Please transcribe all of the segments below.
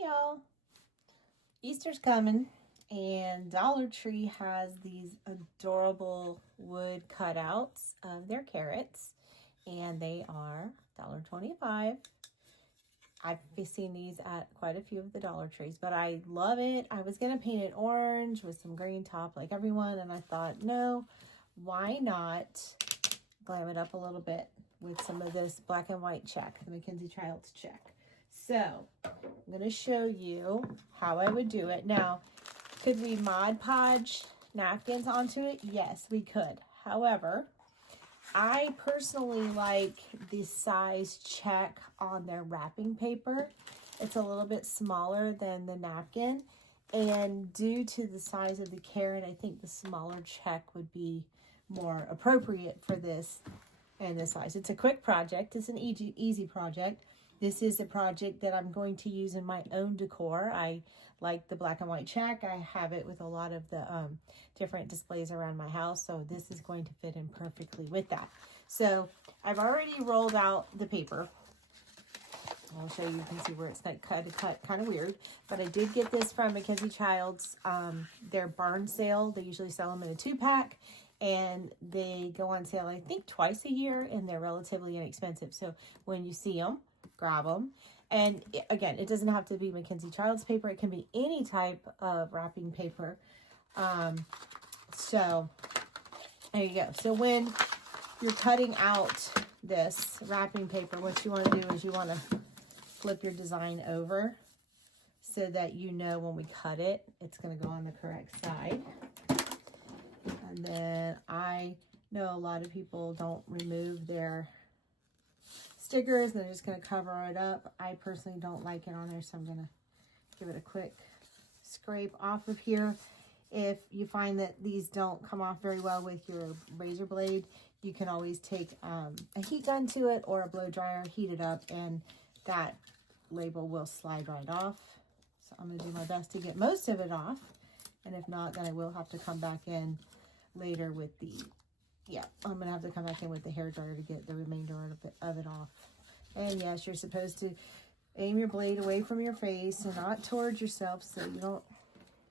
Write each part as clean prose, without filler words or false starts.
y'all. Easter's coming and Dollar Tree has these adorable wood cutouts of their carrots and they are $1.25. I've seen these at quite a few of the Dollar Trees, but I love it. I was going to paint it orange with some green top like everyone, and I thought, no, why not glam it up a little bit with some of this black and white check, the Mackenzie Childs check. So I'm going to show you how I would do it. Now, could we Mod Podge napkins onto it? Yes, we could. However, I personally like the size check on their wrapping paper. It's a little bit smaller than the napkin. And due to the size of the carrot, I think the smaller check would be more appropriate for this and this size. It's a quick project. It's an easy project. This is a project that I'm going to use in my own decor. I like the black and white check. I have it with a lot of the different displays around my house. So this is going to fit in perfectly with that. So I've already rolled out the paper. I'll show you. You can see where it's like cut kind of weird. But I did get this from Mackenzie Childs. Their barn sale. They usually sell them in a 2-pack. And they go on sale, I think, twice a year. And they're relatively inexpensive. So when you see them, grab them. And again, it doesn't have to be Mackenzie Childs paper. It can be any type of wrapping paper. So there you go. So when you're cutting out this wrapping paper, what you want to do is you want to flip your design over so that you know when we cut it, it's going to go on the correct side. And then I know a lot of people don't remove their stickers. They're just going to cover it up. I personally don't like it on there, so I'm going to give it a quick scrape off of here. If you find that these don't come off very well with your razor blade, you can always take a heat gun to it or a blow dryer, heat it up, and that label will slide right off. So I'm going to do my best to get most of it off. And if not, then I will have to come back in later with the I'm going to have to come back in with the hairdryer to get the remainder of it off. And yes, you're supposed to aim your blade away from your face and not towards yourself so you don't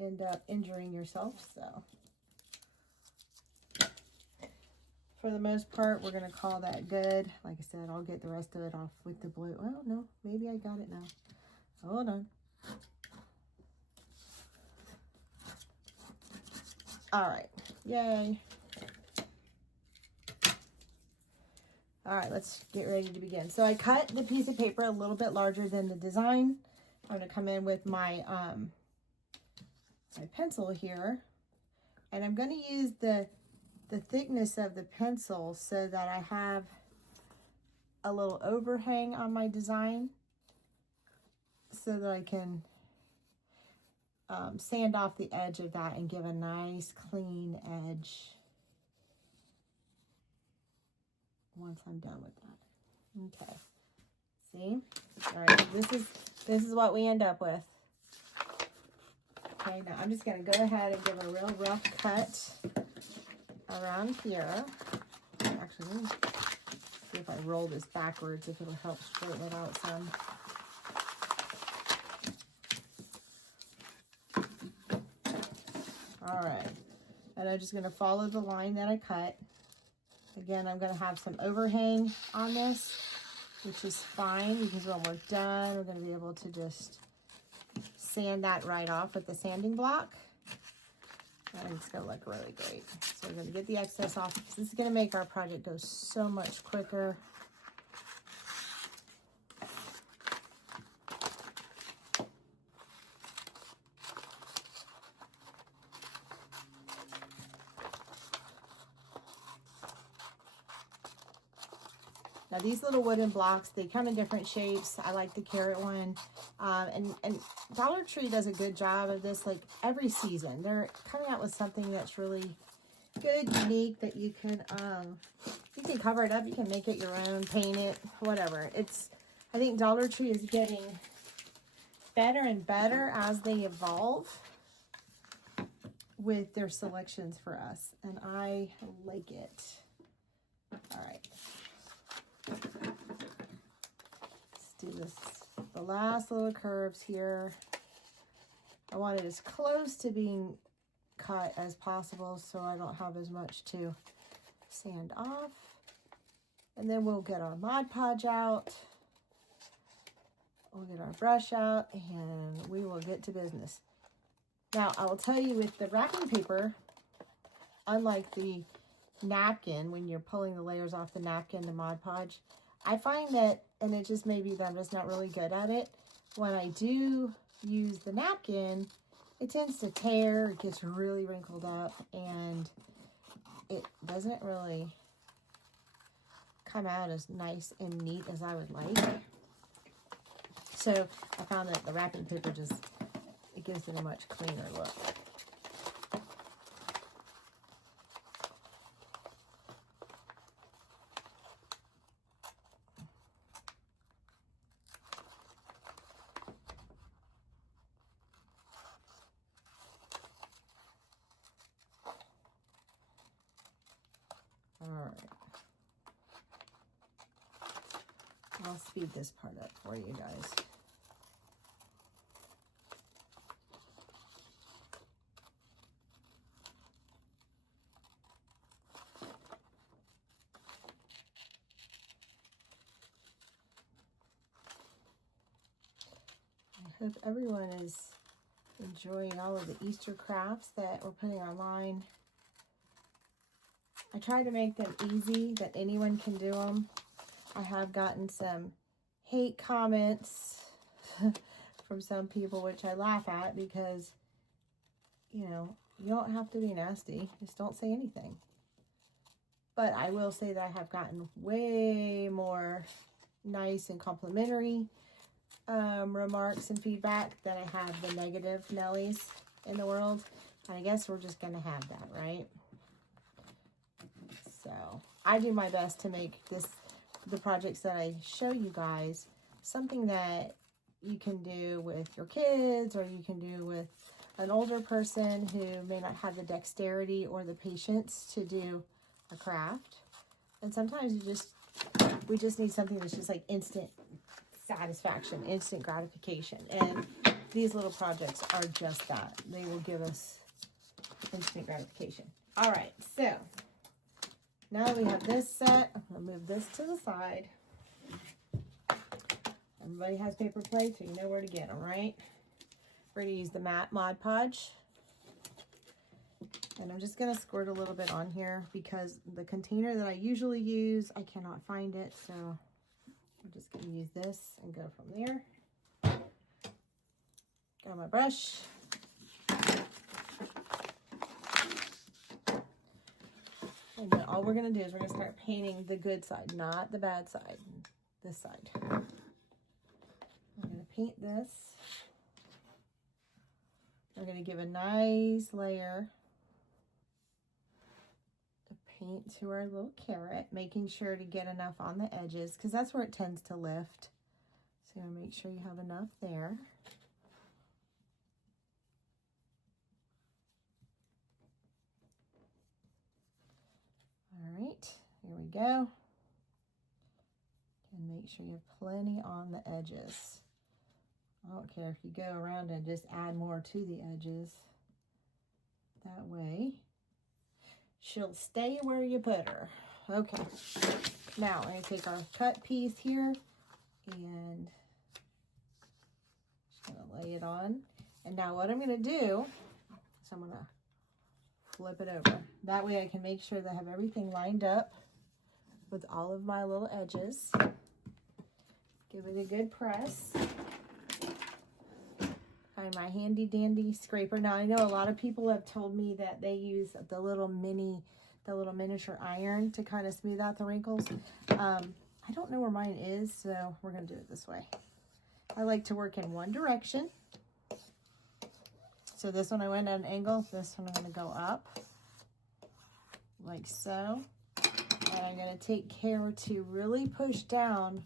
end up injuring yourself. So for the most part, we're going to call that good. Like I said, I'll get the rest of it off with the blue. Well, no, maybe I got it now. Hold on. All right. Yay. All right, let's get ready to begin. So I cut the piece of paper a little bit larger than the design. I'm going to come in with my my pencil here, and I'm going to use the thickness of the pencil so that I have a little overhang on my design so that I can sand off the edge of that and give a nice clean edge once I'm done with that. Okay. See? All right. This is what we end up with. Okay. Now I'm just going to go ahead and give a real rough cut around here. Actually, let me see if I roll this backwards, if it'll help straighten it out some. All right. And I'm just going to follow the line that I cut. Again, I'm going to have some overhang on this, which is fine because when we're done, we're going to be able to just sand that right off with the sanding block. And it's going to look really great. So we're going to get the excess off because this is going to make our project go so much quicker. Now these little wooden blocks, they come in different shapes. I like the carrot one. And Dollar Tree does a good job of this like every season. They're coming out with something that's really good, unique, that you can cover it up. You can make it your own, paint it, whatever. I think Dollar Tree is getting better and better as they evolve with their selections for us. And I like it. All right. Let's do this the last little curves here. I want it as close to being cut as possible so I don't have as much to sand off. And then we'll get our Mod Podge out. We'll get our brush out and we will get to business. Now, I will tell you with the wrapping paper, unlike the napkin, when you're pulling the layers off the napkin, the Mod Podge, I find that, and it just may be that I'm just not really good at it, when I do use the napkin, it tends to tear, it gets really wrinkled up, and it doesn't really come out as nice and neat as I would like. So I found that the wrapping paper just, it gives it a much cleaner look. All right. I'll speed this part up for you guys. I hope everyone is enjoying all of the Easter crafts that we're putting online. I try to make them easy, that anyone can do them. I have gotten some hate comments from some people, which I laugh at because, you know, you don't have to be nasty. Just don't say anything. But I will say that I have gotten way more nice and complimentary remarks and feedback than I have the negative Nellies in the world. And I guess we're just going to have that, right? So I do my best to make the projects that I show you guys, something that you can do with your kids, or you can do with an older person who may not have the dexterity or the patience to do a craft. And sometimes we just need something that's just like instant satisfaction, instant gratification. And these little projects are just that. They will give us instant gratification. All right, so now that we have this set, I'm going to move this to the side. Everybody has paper plates, so you know where to get them, right? We're going to use the matte Mod Podge. And I'm just going to squirt a little bit on here because the container that I usually use, I cannot find it. So I'm just going to use this and go from there. Got my brush. And then all we're going to do is we're going to start painting the good side, not the bad side, this side. I'm going to paint this. I'm going to give a nice layer of paint to our little carrot, making sure to get enough on the edges because that's where it tends to lift. So make sure you have enough there. All right, here we go. And make sure you have plenty on the edges. I don't care if you go around and just add more to the edges. That way, she'll stay where you put her. Okay, now I'm going to take our cut piece here and just going to lay it on. And now what I'm going to do is I'm going to flip it over. That way I can make sure that I have everything lined up with all of my little edges. Give it a good press. Find my handy dandy scraper. Now I know a lot of people have told me that they use the little miniature iron to kind of smooth out the wrinkles. I don't know where mine is, so we're going to do it this way. I like to work in one direction. So this one I went at an angle. This one I'm going to go up like so. And I'm going to take care to really push down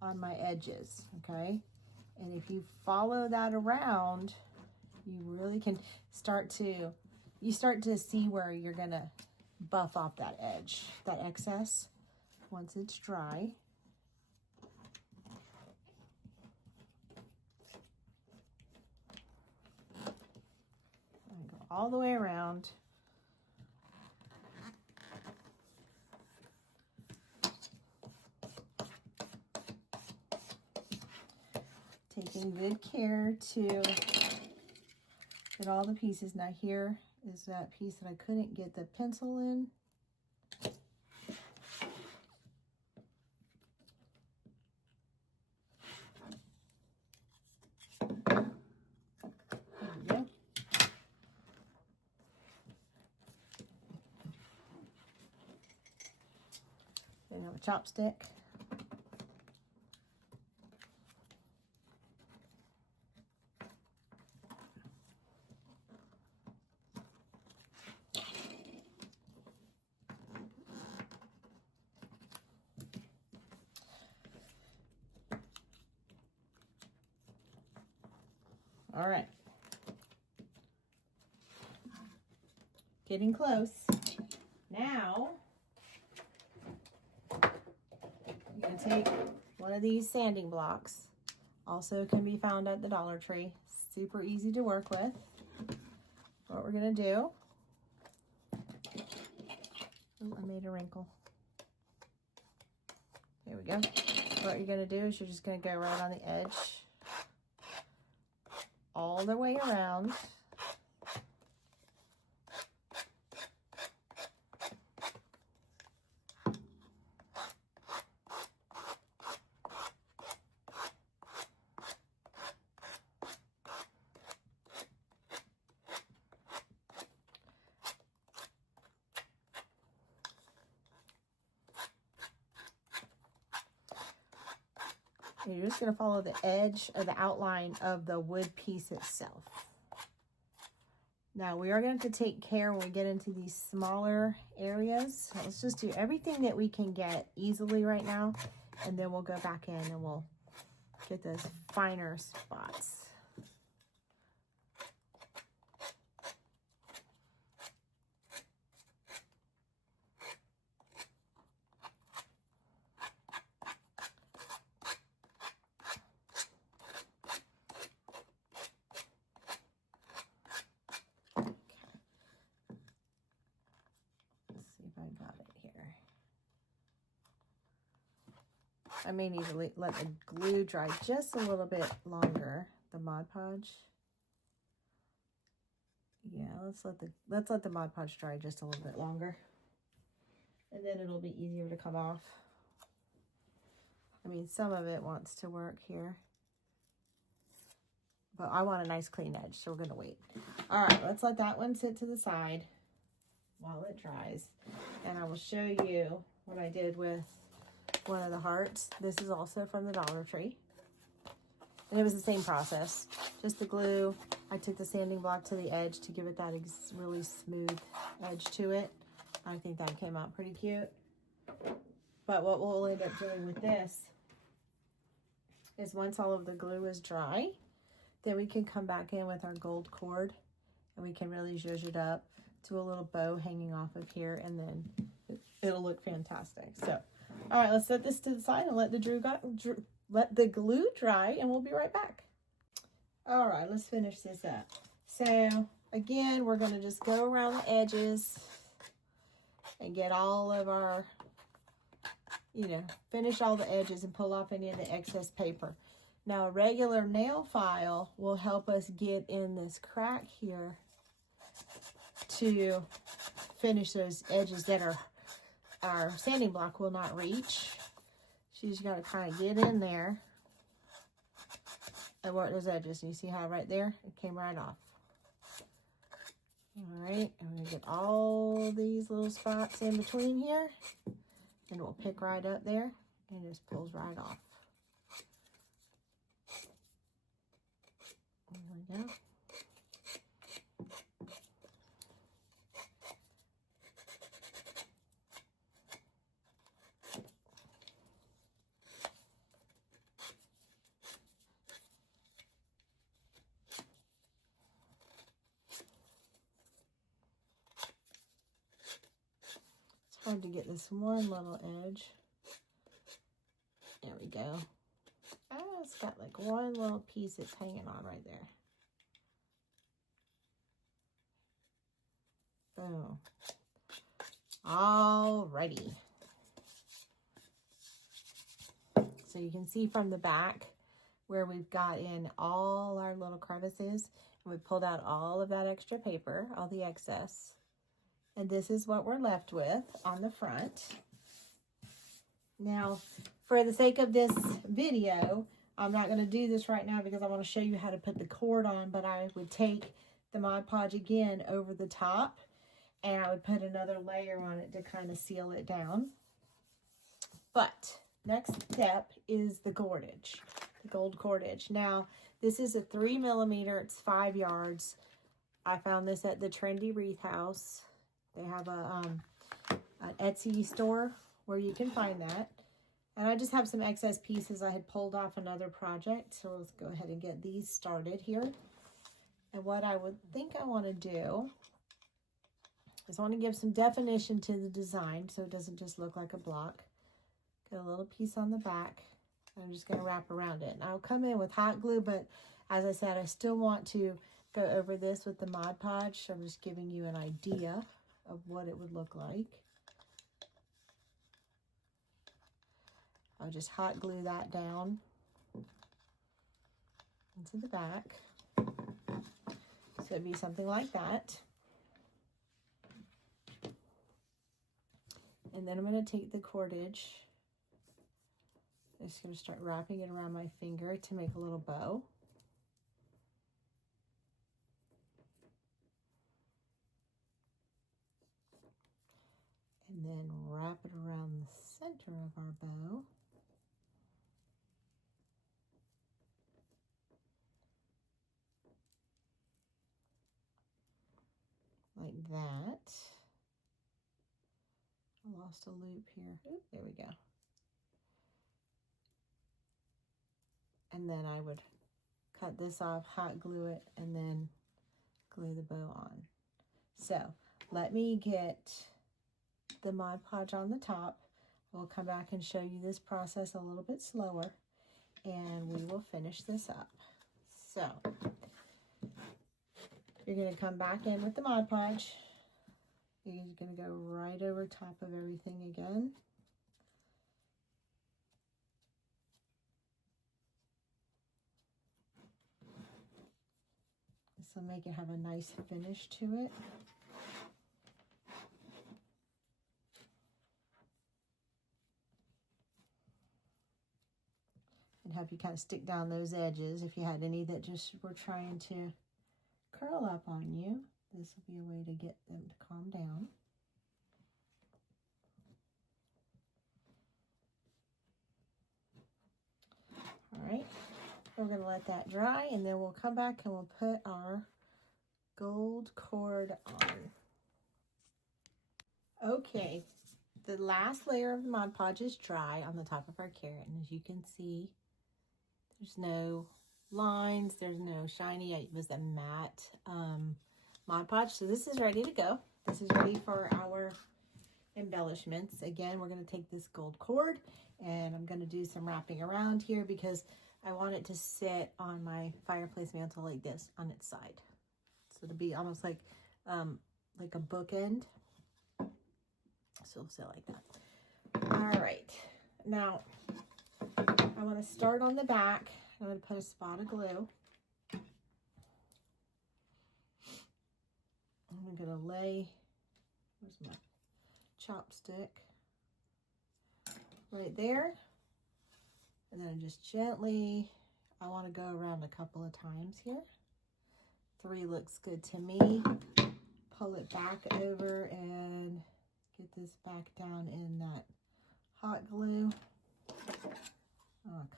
on my edges, okay? And if you follow that around, you really can start to see where you're going to buff off that edge, that excess, once it's dry. all the way around. Taking good care to get all the pieces. Now here is that piece that I couldn't get the pencil in. There we go. Then have a chopstick. All right. Getting close. Now, you can take one of these sanding blocks. Also can be found at the Dollar Tree. Super easy to work with. What we're gonna do, oh, I made a wrinkle. There we go. What you're gonna do is you're just gonna go right on the edge, all the way around. You're just going to follow the edge of the outline of the wood piece itself. Now we are going to have to take care when we get into these smaller areas. So let's just do everything that we can get easily right now, and then we'll go back in and we'll get those finer spots. I may need to let the glue dry just a little bit longer, the Mod Podge. Yeah, let's let the Mod Podge dry just a little bit longer. And then it'll be easier to come off. I mean, some of it wants to work here, but I want a nice clean edge, so we're gonna wait. All right, let's let that one sit to the side while it dries. And I will show you what I did with one of the hearts. This is also from the Dollar Tree. And it was the same process. Just the glue. I took the sanding block to the edge to give it that really smooth edge to it. I think that came out pretty cute. But what we'll end up doing with this is once all of the glue is dry, then we can come back in with our gold cord and we can really zhuzh it up to a little bow hanging off of here, and then it'll look fantastic. So, all right, let's set this to the side and let the glue dry, and we'll be right back. All right, let's finish this up. So again, we're going to just go around the edges and get all of our, finish all the edges and pull off any of the excess paper. Now, a regular nail file will help us get in this crack here to finish those edges that our sanding block will not reach. So you just got to kind of get in there and work those edges. And you see how right there, it came right off. All right, and we're going to get all these little spots in between here, and we'll pick right up there, and it just pulls right off. There we go. Hard to get this one little edge. There we go. It's got like one little piece that's hanging on right there. Boom. Alrighty. So you can see from the back where we've got in all our little crevices, and we pulled out all of that extra paper, all the excess. And this is what we're left with on the front. Now, for the sake of this video, I'm not going to do this right now because I want to show you how to put the cord on, but I would take the Mod Podge again over the top, and I would put another layer on it to kind of seal it down. But next step is the cordage, the gold cordage. Now, this is a 3mm, it's 5 yards. I found this at the Trendy Wreath House. They have an Etsy store where you can find that. And I just have some excess pieces I had pulled off another project. So let's go ahead and get these started here. And what I would think I want to do is I want to give some definition to the design so it doesn't just look like a block. Get a little piece on the back. And I'm just going to wrap around it. And I'll come in with hot glue, but as I said, I still want to go over this with the Mod Podge. So I'm just giving you an idea of what it would look like. I'll just hot glue that down into the back. So it'd be something like that. And then I'm going to take the cordage. I'm just going to start wrapping it around my finger to make a little bow. And then wrap it around the center of our bow. Like that. I lost a loop here. Oop, there we go. And then I would cut this off, hot glue it, and then glue the bow on. So let me get the Mod Podge on the top. We'll come back and show you this process a little bit slower, and we will finish this up. So you're going to come back in with the Mod Podge. You're going to go right over top of everything again. This will make it have a nice finish to it. And help you kind of stick down those edges if you had any that just were trying to curl up on you. This will be a way to get them to calm down. All right, we're going to let that dry, and then we'll come back and we'll put our gold cord on. Okay, the last layer of the Mod Podge is dry on the top of our carrot, and as you can see, there's no lines, there's no shiny. It was a matte Mod Podge, so this is ready to go. This is ready for our embellishments. Again, we're going to take this gold cord, and I'm going to do some wrapping around here because I want it to sit on my fireplace mantle like this on its side. So it'll be almost like a bookend. So it'll sit like that. All right. Now, I want to start on the back. I'm going to put a spot of glue. I'm going to lay, where's my chopstick? Right there. And then just gently, I want to go around a couple of times here. 3 looks good to me. Pull it back over and get this back down in that hot glue.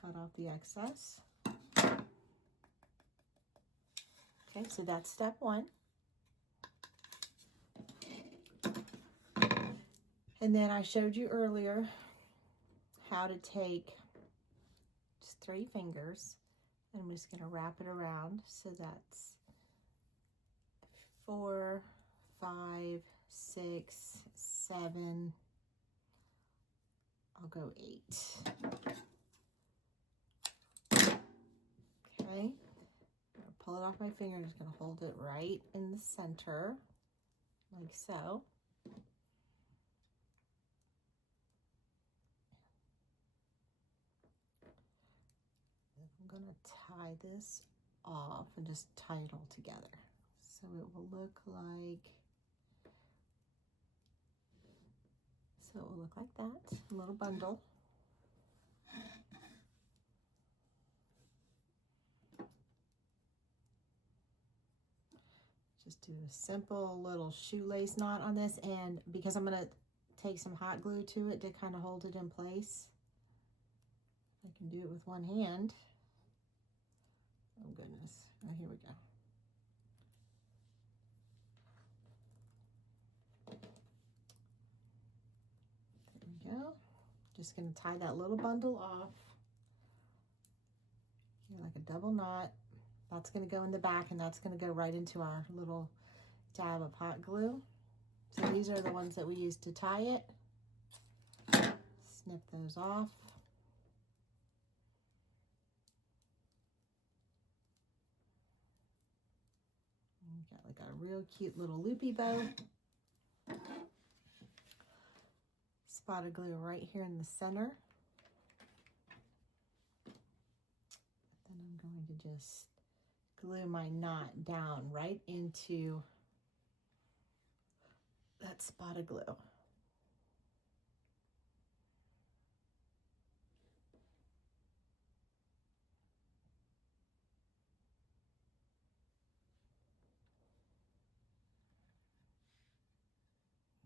Cut off the excess. Okay, so that's step 1. And then I showed you earlier how to take just 3 fingers. And I'm just going to wrap it around. So that's 4, 5, 6, 7. I'll go 8. Okay. I'm going to pull it off my finger. I'm just going to hold it right in the center. like so. I'm going to tie this off and just tie it all together. So it will look like, that, a little bundle. Just do a simple little shoelace knot on this, and because I'm going to take some hot glue to it to kind of hold it in place, I can do it with one hand. Oh goodness, oh, here we go. There we go. Just going to tie that little bundle off. Here, like a double knot. That's going to go in the back, and that's going to go right into our little dab of hot glue. So these are the ones that we use to tie it. Snip those off. We've got like a real cute little loopy bow. Spotted glue right here in the center. Then I'm going to just glue my knot down right into that spotted glue. All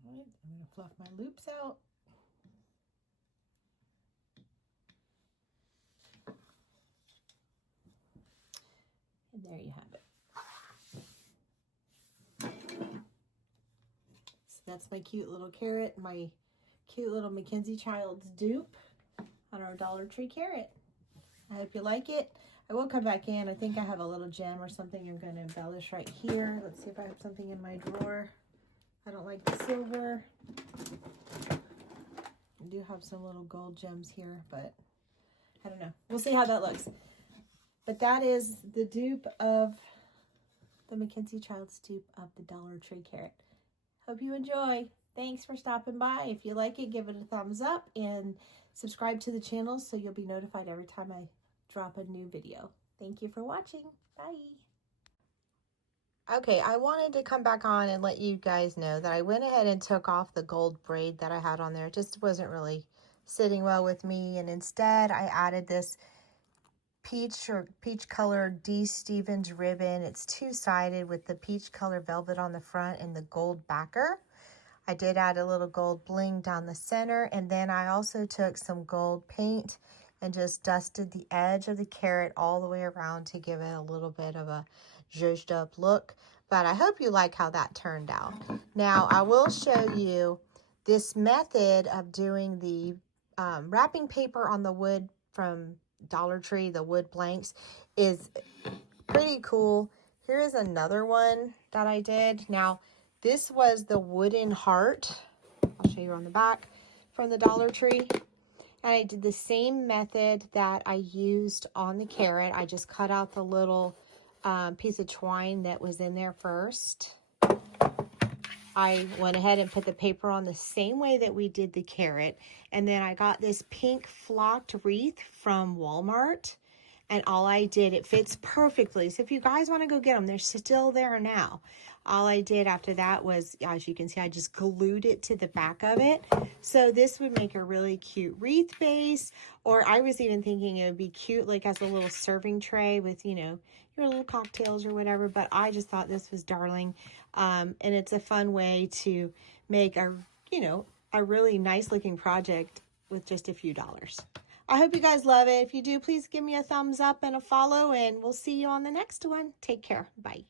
right, I'm going to fluff my loops out. And there you have it. So that's my cute little carrot, my cute little Mackenzie Childs dupe on our Dollar Tree carrot. I hope you like it. I will come back in. I think I have a little gem or something I'm going to embellish right here. Let's see if I have something in my drawer. I don't like the silver. I do have some little gold gems here, but I don't know. We'll see how that looks. But that is the dupe of the Mackenzie Childs dupe of the Dollar Tree carrot. Hope you enjoy. Thanks for stopping by. If you like it, give it a thumbs up and subscribe to the channel so you'll be notified every time I drop a new video. Thank you for watching. Bye. Okay, I wanted to come back on and let you guys know that I went ahead and took off the gold braid that I had on there. It just wasn't really sitting well with me, and instead I added this peach colored D. Stevens ribbon. It's two-sided with the peach color velvet on the front and the gold backer. I did add a little gold bling down the center, and then I also took some gold paint and just dusted the edge of the carrot all the way around to give it a little bit of a zhuzhed up look. But I hope you like how that turned out. Now I will show you this method of doing the wrapping paper on the wood from Dollar Tree. The wood blanks is pretty cool. Here is another one that I did. Now this was the wooden heart. I'll show you on the back from the Dollar Tree. And I did the same method that I used on the carrot. I just cut out the little piece of twine that was in there first. I went ahead and put the paper on the same way that we did the carrot. And then I got this pink flocked wreath from Walmart. And all I did, it fits perfectly. So if you guys want to go get them, they're still there now. All I did after that was, as you can see, I just glued it to the back of it. So this would make a really cute wreath base. Or I was even thinking it would be cute like as a little serving tray with, you know, your little cocktails or whatever. But I just thought this was darling. And it's a fun way to make a, you know, a really nice looking project with just a few dollars. I hope you guys love it. If you do, please give me a thumbs up and a follow, and we'll see you on the next one. Take care. Bye.